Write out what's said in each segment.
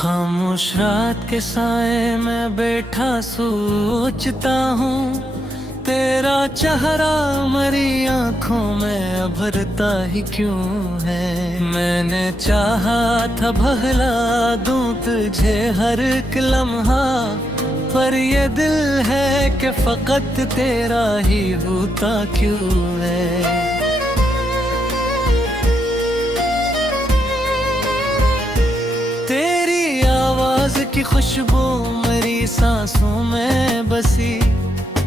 खामोश रात के साए में बैठा सोचता हूँ, तेरा चेहरा मेरी आंखों में अभरता ही क्यों है। मैंने चाहा था भगला दूं तुझे हर एक लम्हा, पर ये दिल है कि फकत तेरा ही होता क्यों है। की खुशबू मेरी सांसों में बसी,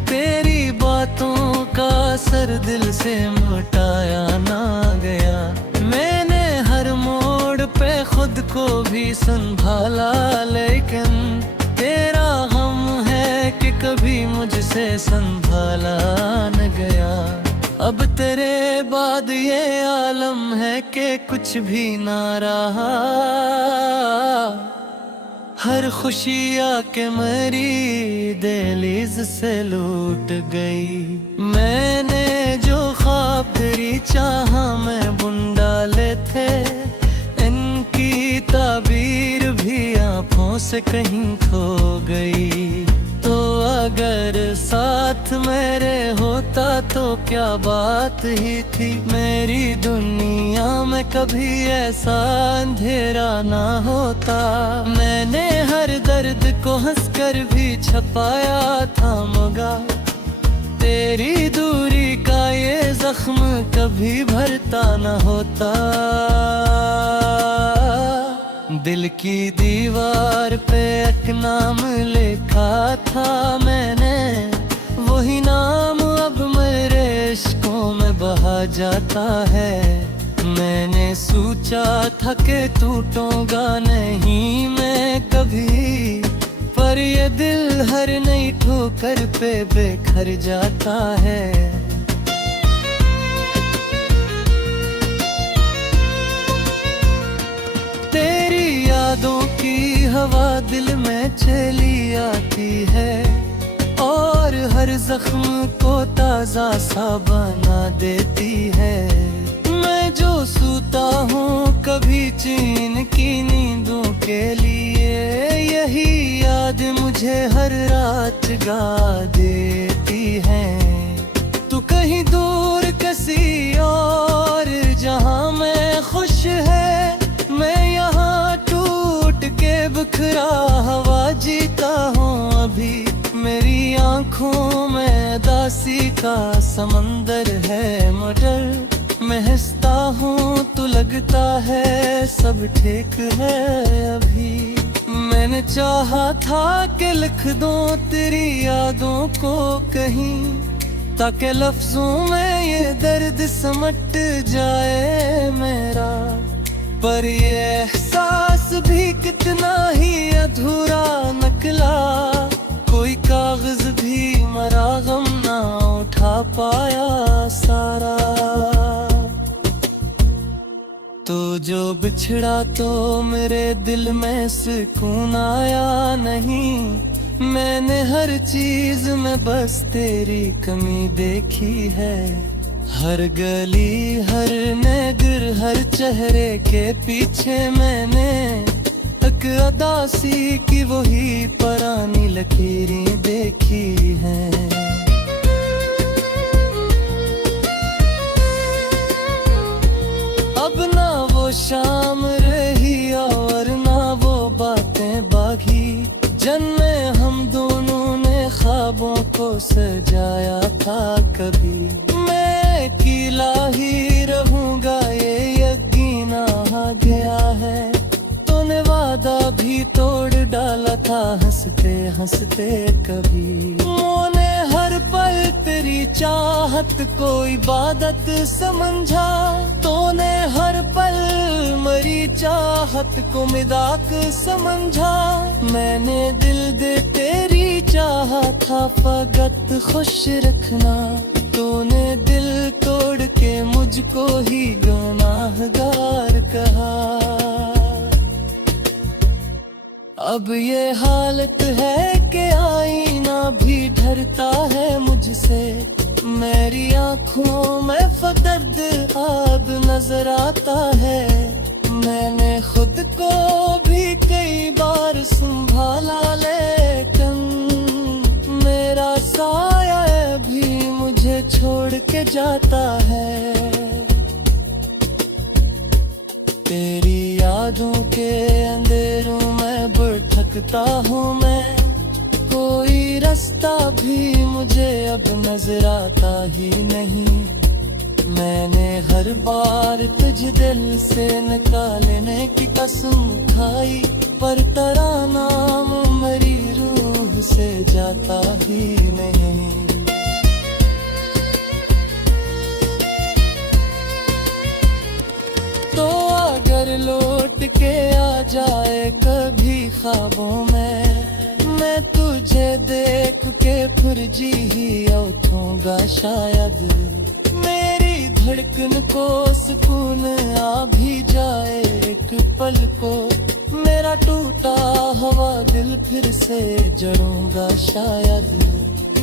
तेरी बातों का असर दिल से मिटाया ना गया। मैंने हर मोड़ पे खुद को भी संभाला, लेकिन तेरा गम है कि कभी मुझसे संभाला न गया। अब तेरे बाद ये आलम है कि कुछ भी ना रहा। हर खुशी आके मेरी दहलीज से लूट गई। मैंने जो ख्वाब तेरी चाह में बुन डाले थे, इनकी ताबीर भी आँखों से कहीं खो गई। तो अगर साथ मेरे होता तो क्या बात ही थी। मेरी दुनिया में कभी ऐसा अंधेरा ना होता। मैंने हर दर्द को हंसकर भी छपाया था, मगर तेरी दूरी का ये जख्म कभी भरता न होता। दिल की दीवार पे एक नाम लिखा था मैंने, वही नाम अब मेरे इश्कों में बहा जाता है। मैंने सोचा था कि टूटूंगा नहीं मैं कभी, पर ये दिल हर नई ठोकर पे बिखर जाता है। तेरी यादों की हवा दिल में चली आती है, और हर जख्म को ताजा सा बना देती है। मैं जो सूता हूँ कभी चैन की नींदों के लिए, यही याद मुझे हर रात गा देती है। तू कहीं दूर किसी और जहाँ मैं खुश है, मैं यहाँ टूट के बिखरा हवा जीता हूँ अभी। मेरी आँखों में दासी का समंदर है, मगर मैं हंसता हूँ तो लगता है सब ठीक है अभी। मैंने चाहा था कि लिख दूँ तेरी यादों को कहीं, ताकि लफ्जों में ये दर्द समट जाए मेरा। पर ये एहसास भी कितना ही अधूरा निकला, कोई कागज भी मरा गम ना उठा पाया सारा। तो जो बिछड़ा तो मेरे दिल में सुकून आया नहीं। मैंने हर चीज में बस तेरी कमी देखी है। हर गली हर नगर हर चेहरे के पीछे मैंने एक अदासी की वही पुरानी लकीरें देखी हैं। अब ना वो शाम रही और ना वो बातें बाकी, जिनमें हम दोनों ने ख्वाबों को सजाया था कभी। मैं अकेला ही रहूंगा ये यकीन आ गया है। तूने वादा भी तोड़ डाला था हंसते हंसते कभी। मैंने हर पल तेरी चाहत को इबादत समझा, तूने हर पल मेरी चाहत को मजाक समझा। मैंने दिल दे तेरी चाहा था फकत खुश रखना, तूने दिल तोड़ के मुझको ही गुनाहगार कहा। अब ये हालत है कि आईना भी डरता है मुझसे। मेरी आँखों में दर्द अब नजर आता है। मैंने खुद को भी कई बार यादों के अंधेरों में भटकता हूँ मैं, कोई रास्ता भी मुझे अब नजर आता ही नहीं। मैंने हर बार तुझ दिल से निकालने की कसम खाई, पर तेरा नाम मेरी रूह से जाता ही नहीं। तो अगर लौट के आ जाए कभी ख्वाबों में, मैं तुझे देख के फिर जी ही उठूंगा शायद। मेरी धड़कन को सुकून आ भी जाए एक पल को, मेरा टूटा हुआ दिल फिर से जड़ूंगा शायद।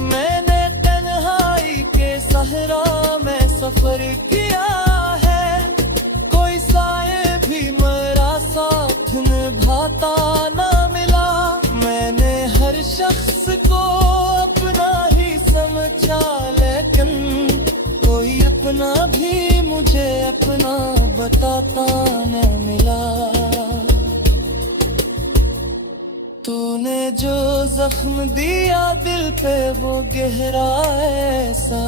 मैंने तन्हाई के सहरा में सफर किया है, कोई साए भी मेरा साथ निभाता ना मिला। मैंने हर शख्स को अपना ही समझा, लेकिन कोई अपना भी मुझे अपना बताता न मिला। तूने जो जख्म दिया दिल पे वो गहरा ऐसा,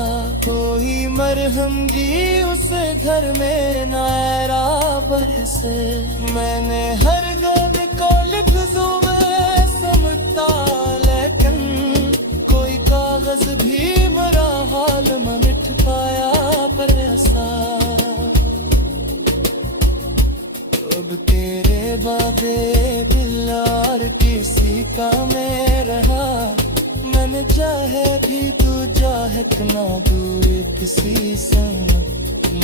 कोई मरहम भी उस घर में नायरा बरसे। मैंने हर गम को लफ्जों में समझता, लेकिन कोई कागज भी मेरा हाल न मिट पाया पर ऐसा। अब तेरे बाबे दिल और किसी का मैं रहा, मैंने चाहे भी तू जाहक ना दूर किसी संग।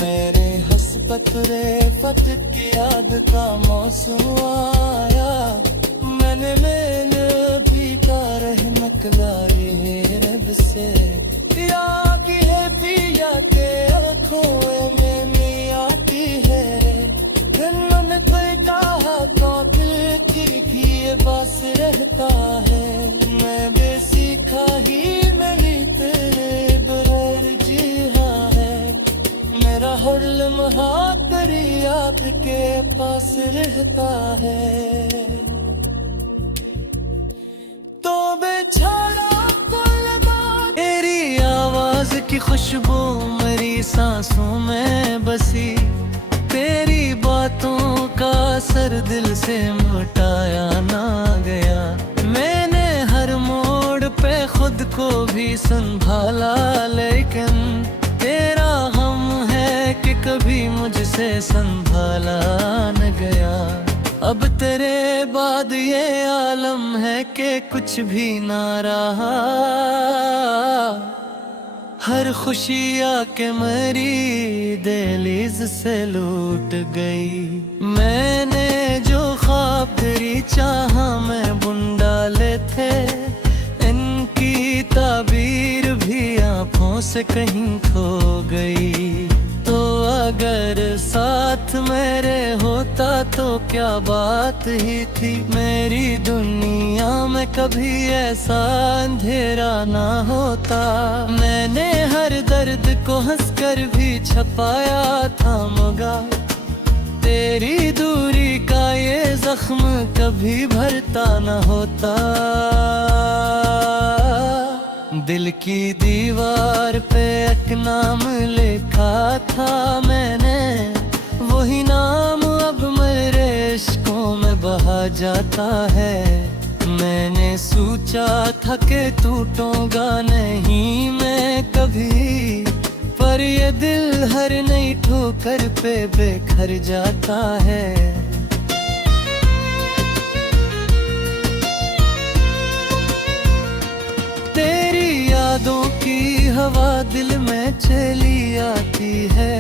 मेरे हसबत रे फत की याद का मौसम आया, मैंने मेल भी का रहमत लाए रब से। या की है पिया के आँखों में आती है, मन करता तो दिल की भी बस रहता है। मैं बेसिखा ही मेरी तेरे बगैर जिया है, मेरा हर लम्हा तेरी याद के पास रहता है। तो बेचारा तेरी आवाज की खुशबू मेरी सांसों में बसी, तेरी बातों का असर दिल से मिटाया ना गया। मैंने हर मोड़ पे खुद को भी संभाला, लेकिन तेरा गम है कि कभी मुझसे संभाला न गया। अब तेरे बाद ये आलम है कि कुछ भी ना रहा, हर खुशी आके मेरी दहलीज से लूट गई। मैंने जो ख्वाब तेरी चाह में बुन डाले थे, इनकी ताबीर भी आँखों से कहीं खो गई। तो अगर साथ मेरे होता तो क्या बात ही थी, मेरी दुनिया में कभी ऐसा अंधेरा ना होता। मैंने हर दर्द को हंसकर भी छपाया था, मगर तेरी दूरी का ये जख्म कभी भरता न होता। दिल की दीवार पे एक नाम लिखा था मैंने, वही नाम अब मेरे इश्कों में बहा जाता है। मैंने सोचा था कि टूटूंगा नहीं मैं कभी, पर ये दिल हर नई ठोकर पे बिखर जाता है। तेरी यादों की हवा दिल में चली आती है,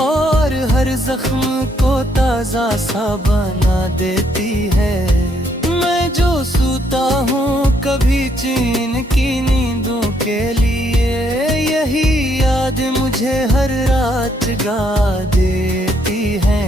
और हर जख्म को ताजा सा बना देती है। मैं जो सोता हूँ कभी चैन की नींदों के लिए, यही याद मुझे हर रात जगा देती है।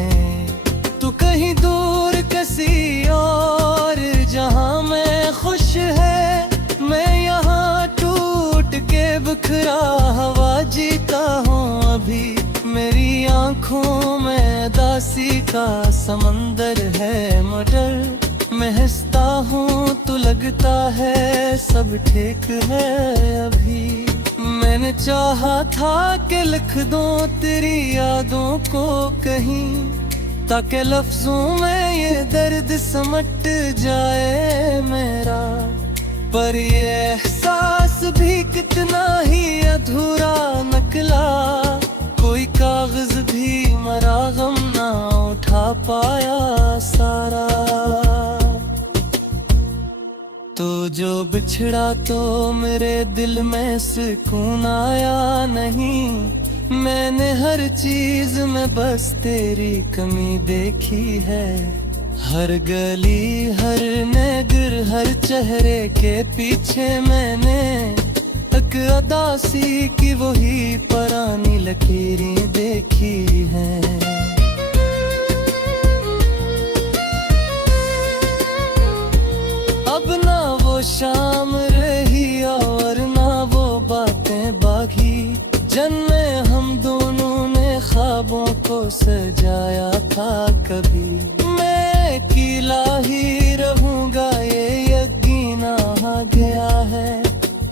तू कहीं दूर किसी और जहाँ में खुश है, मैं यहाँ टूट के बिखरा हुआ जीता हूँ अभी। मेरी आँखों में दासी का समंदर है मगर मैं हंसता हूँ तो लगता है सब ठीक है अभी। मैंने चाहा था कि लिख दूं तेरी यादों को कहीं, ताकि लफ्जों में ये दर्द समट जाए मेरा। पर ये एहसास भी कितना ही अधूरा निकला, कोई कागज भी मरा गम ना उठा पाया सारा। तो जो बिछड़ा तो मेरे दिल में सुकून आया नहीं, मैंने हर चीज में बस तेरी कमी देखी है। हर गली हर नगर हर चेहरे के पीछे मैंने एक अदासी की वही पुरानी लकीरें देखी हैं। अब ना वो शाम रही और ना वो बातें बाकी, जन्मे हम दोनों ने ख्वाबों को सजाया था कभी। मैं अकेला ही रहूंगा ये यकीन आ गया है,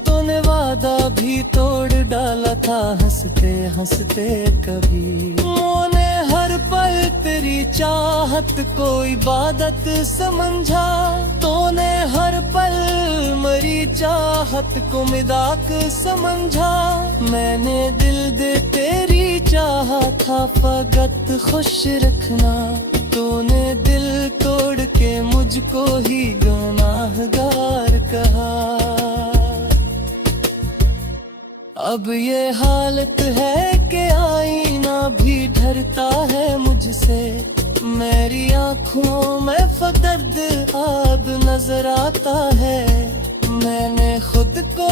तूने वादा भी तोड़ डाला था हंसते हंसते कभी। मैंने हर पल तेरी चाहत को इबादत समझा, तूने हर पल मरी चाहत को मजाक समझा। मैंने दिल दे तेरी चाहा था फकत खुश रखना, तूने दिल तोड़ के मुझको ही गुनाहगार कहा। अब ये हालत है कि आईना भी डरता है मुझसे, मेरी आँखों में फदर्द अब नजर आता है। मैंने खुद को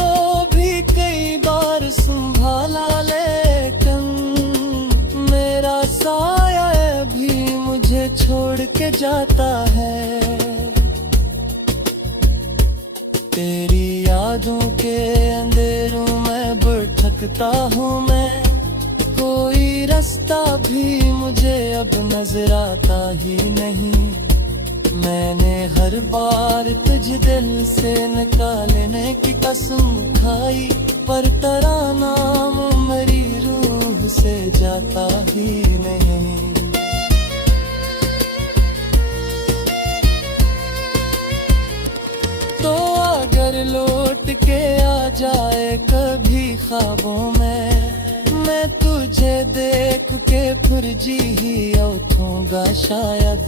भी कई बार संभाला, लेकिन मेरा साया भी मुझे छोड़ के जाता है। तेरी यादों के अंधेरों में भटकता हूँ मैं, कोई रास्ता भी मुझे अब नजर आता ही नहीं। मैंने हर बार तुझ दिल से निकालने की कसम खाई, पर तेरा नाम मेरी रूह से जाता ही नहीं। तो अगर लौट के आ जाए कभी ख्वाबों में, मैं तुझे देख के फिर जी ही उठूंगा शायद।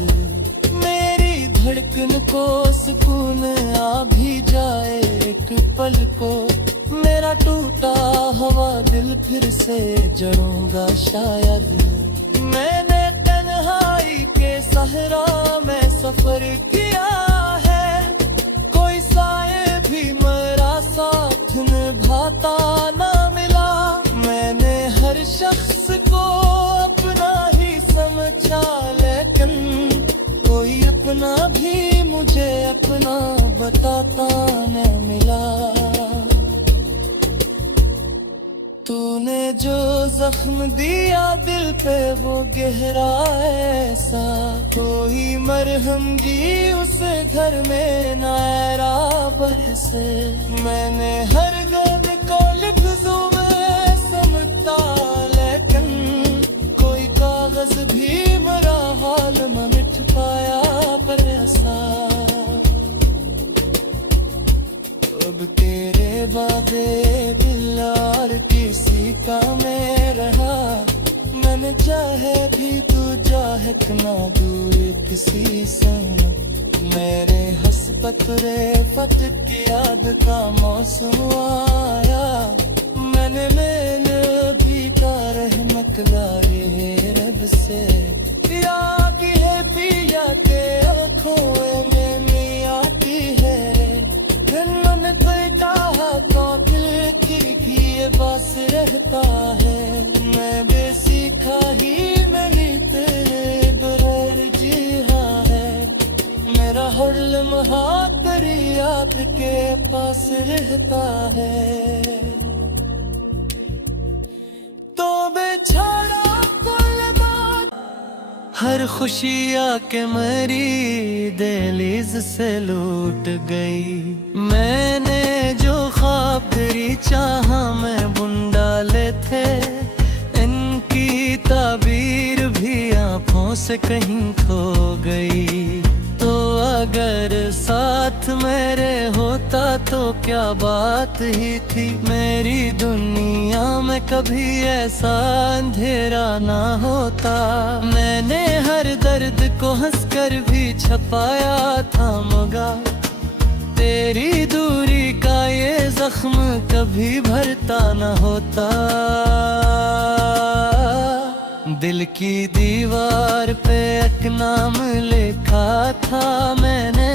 मेरी धड़कन को सुकून आ भी जाए एक पल को, मेरा टूटा हुआ दिल फिर से जड़ूंगा शायद। मैंने तन्हाई के सहरा में सफर किया है, कोई साए भी मेरा साथ निभाता ना मिला। मैंने हर शख्स को अपना ही समझा, लेकिन कोई अपना भी मुझे अपना बताता न मिला। तूने जो जख्म दिया दिल पे वो गहरा ऐसा, कोई मरहम जी उस घर में नायरा बरसे। मैंने हर दर्द को लफ्जों में समझता, लेकिन कोई कागज भी मेरा हाल में मिट पाया पर ऐसा। अब तेरे वादे दिल और किसी का में रहा, मैंने चाहे भी तू चाहे ना दूर किसी से। मेरे हसपतरे फटक की याद का मौसम आया, मैंने मैंने भी का रहमत गारी है रब से। या की है पिया के आँखों में आती है, मन पलटा तो दिल की बस रहता है। मैं बेसिखा ही मैंने तेरे बगैर जिया है, मेरा हर लम्हा तेरी याद के पास रहता है। तो बेचारा हर खुशी आके मेरी दहलीज से लूट गई। मैंने जो ख्वाब तेरी चाहा में बुन डाले थे, इनकी ताबीर भी आँखों से कहीं खो गई। तो अगर साथ मेरे होता तो क्या बात ही थी, मेरी दुनिया में कभी ऐसा अंधेरा ना होता। मैंने हर दर्द को हंसकर भी छपाया था, मगर तेरी दूरी का ये जख्म कभी भरता न होता। दिल की दीवार पे एक नाम लिखा था मैंने,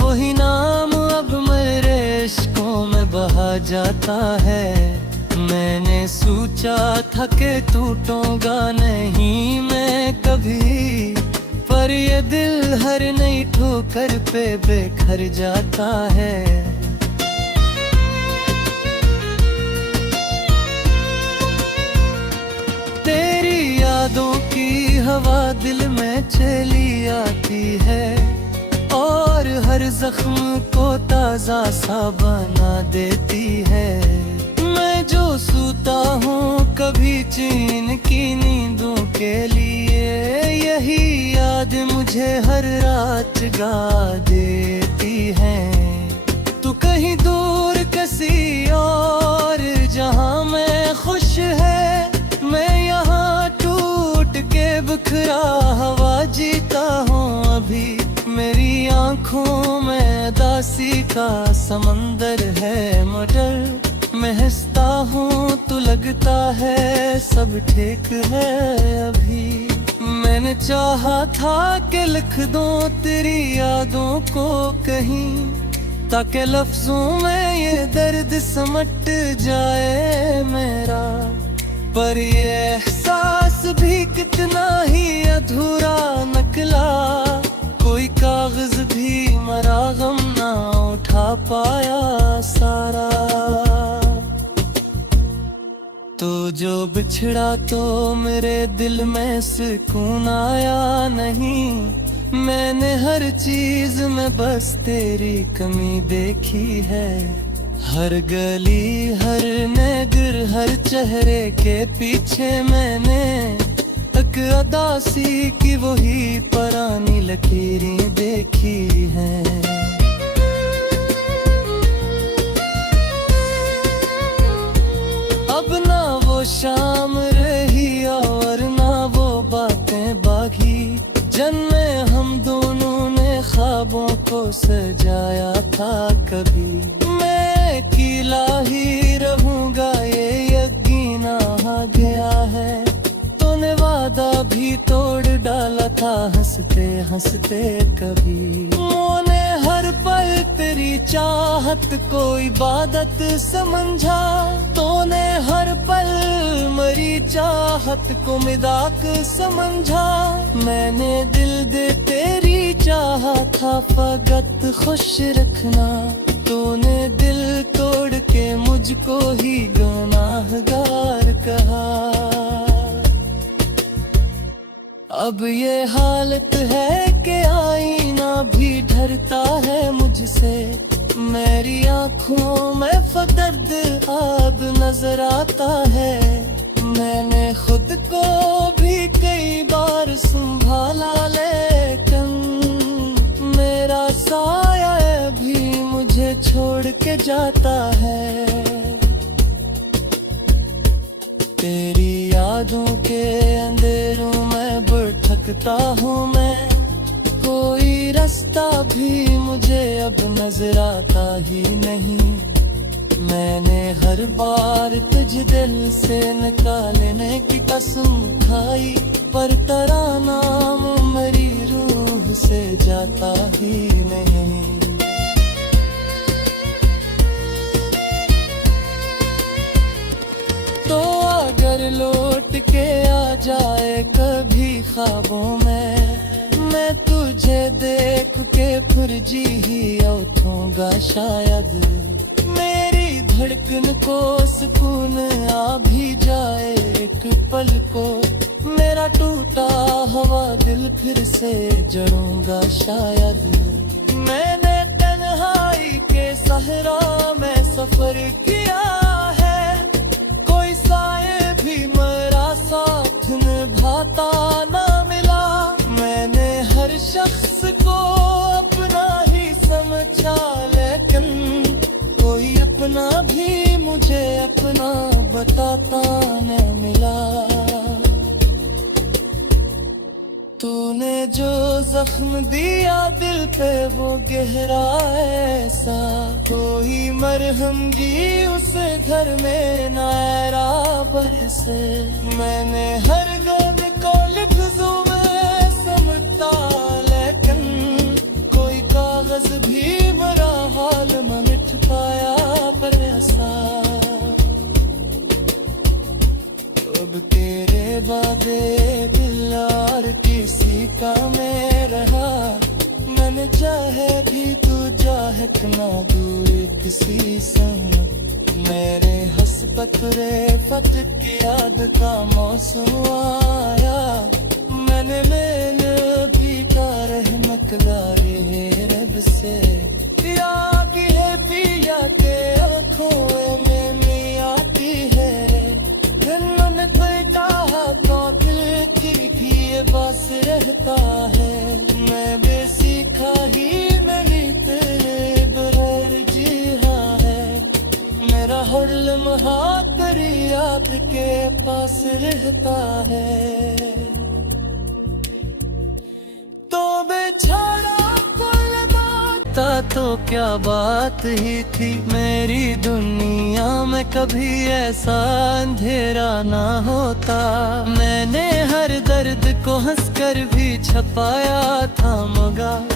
वही नाम अब मेरे इश्कों में बहा जाता है। मैंने सोचा था कि टूटूंगा नहीं मैं कभी, पर ये दिल हर नई ठोकर पे बिखर जाता है। तेरी यादों की हवा दिल में चली आती है, और हर जख्म को ताजा सा बना देती है। मैं जो सोता हूँ कभी चैन की नींदों के लिए, यही याद मुझे हर रात जगा देती है। तू कहीं दूर किसी और जहाँ मैं खुश है, मैं यहाँ टूट के बिखरा हवा जीता हूँ अभी। मेरी आँखों में दासी का समंदर है, मगर मैं हंसता हूँ तो लगता है सब ठीक है अभी। मैंने चाहा था कि लिख दूं तेरी यादों को कहीं, ताकि लफ्जों में ये दर्द समट जाए मेरा। पर ये एहसास भी कितना ही अधूरा निकला, कोई कागज भी मरा गम ना उठा पाया सारा। तो जो बिछड़ा तो मेरे दिल में सुकून आया नहीं, मैंने हर चीज में बस तेरी कमी देखी है। हर गली हर नगर हर चेहरे के पीछे मैंने एक अदासी की वही पुरानी लकीरें देखी हैं। अब ना वो शाम रही और ना वो बातें बाकी, जिनमें हम दोनों ने ख्वाबों को सजाया था कभी। मैं अकेला ही रहूंगा ये यकीन आ गया है, तूने वादा भी तोड़ डाला था हंसते हंसते कभी। मैंने हर पल तेरी चाहत को इबादत समझा, तूने हर पल मरी चाहत को मजाक समझा। मैंने दिल दे तेरी चाहा था फकत खुश रखना, तूने दिल तोड़ के मुझको ही गुनाहगार कहा। अब ये हालत है कि आईना भी डरता है मुझसे, मेरी आँखों में फदर्द अब नजर आता है। मैंने खुद को भी कई बार संभाला, लेकिन मेरा साया भी मुझे छोड़ के जाता है। तेरी यादों के अंधेरों में भटकता हूँ मैं, कोई रास्ता भी मुझे अब नजर आता ही नहीं। मैंने हर बार तुझ दिल से निकालने की कसम खाई, पर तेरा नाम मेरी रूह से जाता ही नहीं। तो अगर लौट के आ जाए कभी ख्वाबों में, मैं तुझे देख के फिर जी ही उठूंगा शायद। मेरी धड़कन को सुकून आ भी जाए एक पल को, मेरा टूटा हुआ दिल फिर से जड़ूंगा शायद। मैंने तन्हाई के सहरा में सफर किया है, कोई साए भी मेरा साथ निभाता ना मिला। मैंने हर शख्स को अपना ही समझा, लेकिन कोई अपना भी मुझे अपना बताता न मिला। तूने जो जख्म दिया दिल पे वो गहरा ऐसा, कोई मरहम जी उस घर में नायरा बरसे। मैंने हर दर्द को लफ्जों में समझता, लेकिन कोई कागज भी मेरा हाल न मिट पाया पर ऐसा। अब तेरे वादे दिल और किसी का में रहा, मैंने चाहे भी तू चाहत ना दूरी किसी संग। मेरे हसपतरे फत की याद का मौसम आया, मैंने लेने भी का रहमत लारे रब से। या की है पिया के आँखों में आती है, मन खुलता तो दिल की भी बस रहता है। मैं बेसीखा ही मैंने तेरे बगैर जिया है, मेरा हर लम्हा तेरी याद के पास रहता है। तो बेचारा तो क्या बात ही थी, मेरी दुनिया में कभी ऐसा अंधेरा ना होता। मैंने हर दर्द को हंसकर भी छपाया था, मगर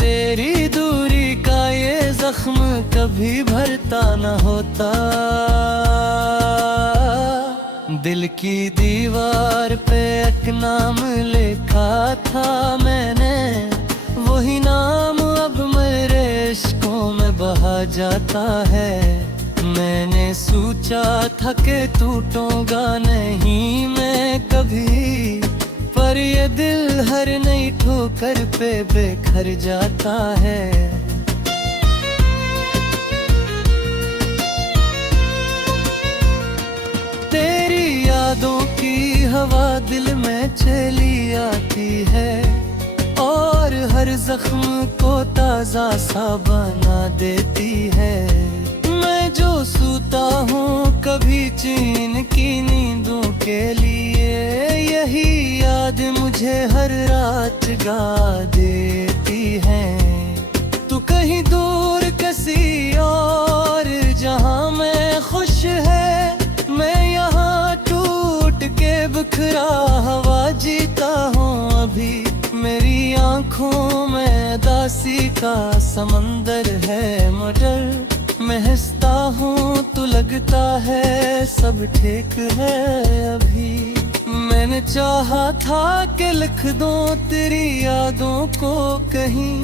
तेरी दूरी का ये जख्म कभी भरता ना होता। दिल की दीवार पे एक नाम लिखा था मैंने, वही नाम अब मेरे इश्कों में बहा जाता है। मैंने सोचा था कि टूटूंगा नहीं मैं कभी, पर ये दिल हर नई ठोकर पे बिखर जाता है। तेरी यादों की हवा दिल में चली आती है, और हर जख्म को ताजा सा बना देती है। मैं जो सूता हूँ कभी चैन की नींदों के लिए, यही याद मुझे हर रात जगा देती है। तू कहीं दूर किसी और जहाँ में खुश है, मैं यहाँ टूट के बिखरा हुआ जीता हूँ अभी। मेरी आँखों में दासी का समंदर है, मगर मैं हंसता हूँ तो लगता है सब ठीक है अभी। मैंने चाहा था कि लिख दूँ तेरी यादों को कहीं,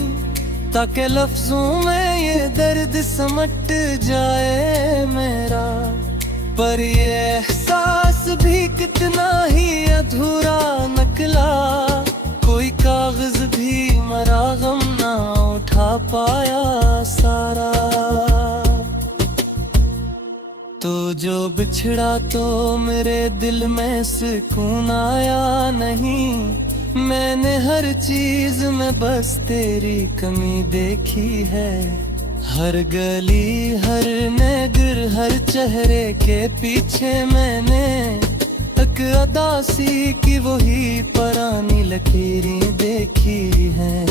ताकि लफ्जों में ये दर्द समट जाए मेरा। पर ये एहसास भी कितना ही अधूरा निकला, कोई कागज भी मेरा गम ना उठा पाया सारा। तो जो बिछड़ा तो मेरे दिल में सुकून आया नहीं। मैंने हर चीज में बस तेरी कमी देखी है, हर गली हर नगर हर चेहरे के पीछे मैंने एक अदासी की वही पुरानी लकीरें देखी हैं।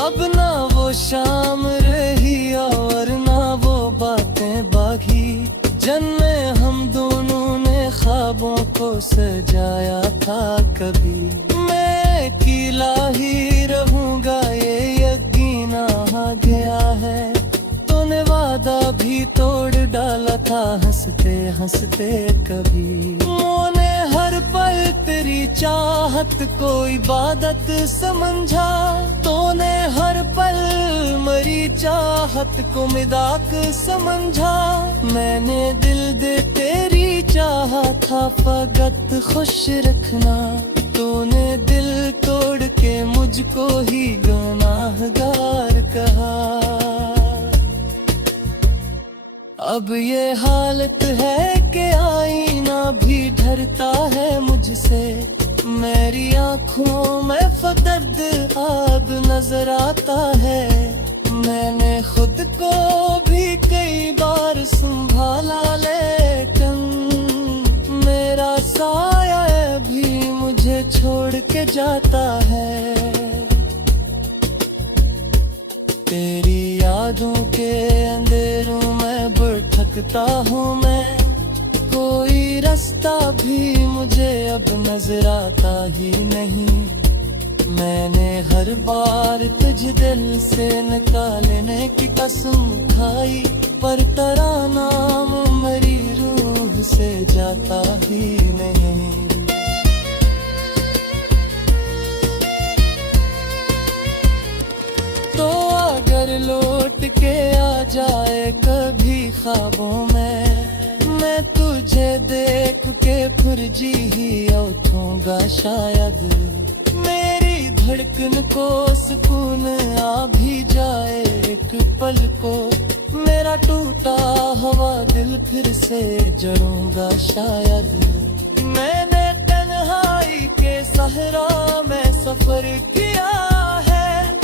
अब ना वो शाम रही और ना वो बातें बाकी, जन्मे हम दोनों ने ख्वाबों को सजाया था कभी। मैं अकेला ही रहूंगा ये यकीन आ गया है, तूने वादा भी तोड़ डाला था हंसते हंसते कभी। मैंने हर पल तेरी चाह चाहत को इबादत समझा, तूने हर पल मरी चाहत को मिदाक समझा। मैंने दिल दे तेरी चाहा था फकत खुश रखना, तूने दिल तोड़ के मुझको ही गुनाहगार कहा। अब ये हालत है कि आईना भी डरता है मुझसे, मेरी आँखों में दर्द अब नजर आता है। मैंने खुद को भी कई बार संभाला, लेकिन मेरा साया भी मुझे छोड़ के जाता है। तेरी यादों के अंधेरों में भटकता हूँ मैं, कोई रास्ता भी मुझे अब नजर आता ही नहीं। मैंने हर बार तुझ दिल से निकालने की कसम खाई, पर तेरा नाम मेरी रूह से जाता ही नहीं। तो अगर लौट के आ जाए कभी ख्वाबों में, मैं तुझे देख के फिर जी ही उठूंगा शायद। मेरी धड़कन को सुकून आ भी जाए एक पल को, मेरा टूटा हुआ दिल फिर से जड़ूंगा शायद। मैंने तन्हाई के सहरा में सफर किया है,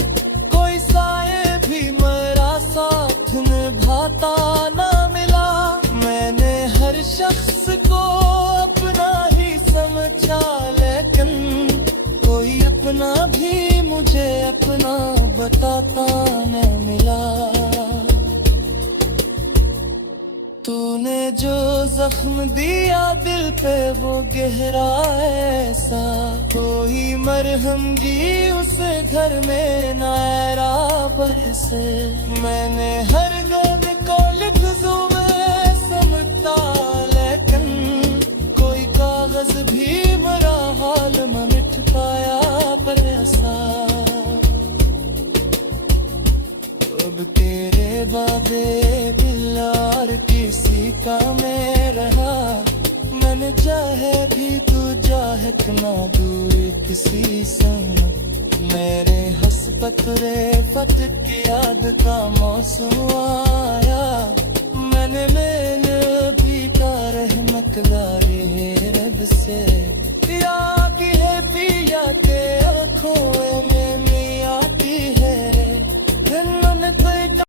कोई साए भी मेरा साथ निभाता ना मिला। मैंने हर शख्स को अपना ही समझा, लेकिन कोई अपना भी मुझे अपना बताता न मिला। तूने जो जख्म दिया दिल पे वो गहरा ऐसा, कोई मरहम भी उस घर में नायरा बरसे। मैंने हर दर्द को लफ्जों में समझता, लेकिन कोई कागज भी मेरा हाल में मिट पाया पर ऐसा। अब तेरे बाबे दिल और किसी का में रहा, मैंने चाहे भी तू चाहत ना दूरी किसी संग। मेरे हसपत रे फत की याद का मौसम आया, मैंने भी का रहमत गारी रब से